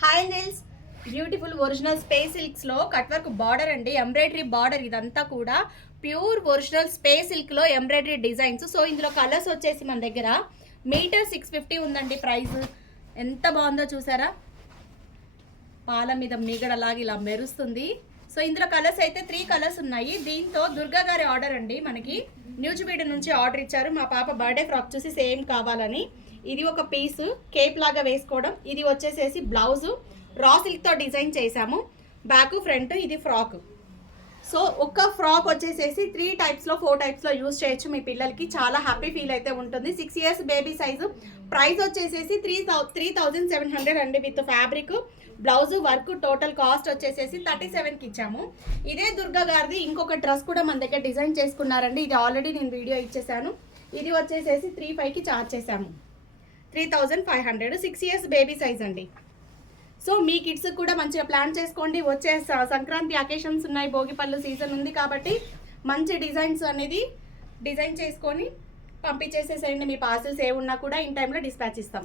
Hi angels, beautiful original space సిల్క్స్లో cut work border అండి, embroidery border. ఇదంతా కూడా ప్యూర్ ఒరిజినల్ స్పేస్ సిల్క్లో ఎంబ్రాయిడరీ డిజైన్స్. సో ఇందులో కలర్స్ వచ్చేసి మన దగ్గర మీటర్ 650 ఉందండి ప్రైస్. ఎంత బాగుందో చూసారా, పాల మీద మీగడలాగా ఇలా మెరుస్తుంది. సో ఇందులో కలర్స్ అయితే 3 కలర్స్ ఉన్నాయి. దీంతో దుర్గా గారి ఆర్డర్ అండి, మనకి న్యూజిబీడ్ నుంచి ఆర్డర్ ఇచ్చారు. మా పాప బర్త్డే ఫ్రాక్ చూసి సేమ్ కావాలని. ఇది ఒక పీస్ కేప్ లాగా వేసుకోవడం. ఇది వచ్చేసేసి బ్లౌజు రా సిల్క్తో డిజైన్ చేసాము, బ్యాక్ ఫ్రంట్. ఇది ఫ్రాక్. సో ఒక్క ఫ్రాక్ వచ్చేసేసి 3 టైప్స్లో 4 టైప్స్లో యూజ్ చేయొచ్చు. మీ పిల్లలకి చాలా హ్యాపీ ఫీల్ అయితే ఉంటుంది. 6 ఇయర్స్ బేబీ సైజు. ప్రైస్ వచ్చేసేసి 3700 అండి, with fabric, blouse, work. Total cost వచ్చేసేసి 37కి ఇచ్చాము. ఇదే దుర్గా గారిది ఇంకొక డ్రెస్ కూడా మన దగ్గర డిజైన్ చేసుకున్నారండి. ఇది ఆల్రెడీ నేను వీడియో ఇచ్చేసాను. ఇది వచ్చేసేసి 35కి చార్జ్ చేసాము. 3500, 6 ఇయర్స్ బేబీ సైజ్ అండి. సో మీ కిడ్స్ కూడా మంచిగా ప్లాన్ చేసుకోండి. వచ్చే సంక్రాంతి అకేషన్స్ ఉన్నాయి, భోగిపళ్ళు సీజన్ ఉంది కాబట్టి మంచి డిజైన్స్ అనేది డిజైన్ చేసుకొని పంపించేసేసేయండి. మీ పార్సిల్స్ ఏ ఉన్నా కూడా ఇన్ టైంలో డిస్పాచ్ ఇస్తాం.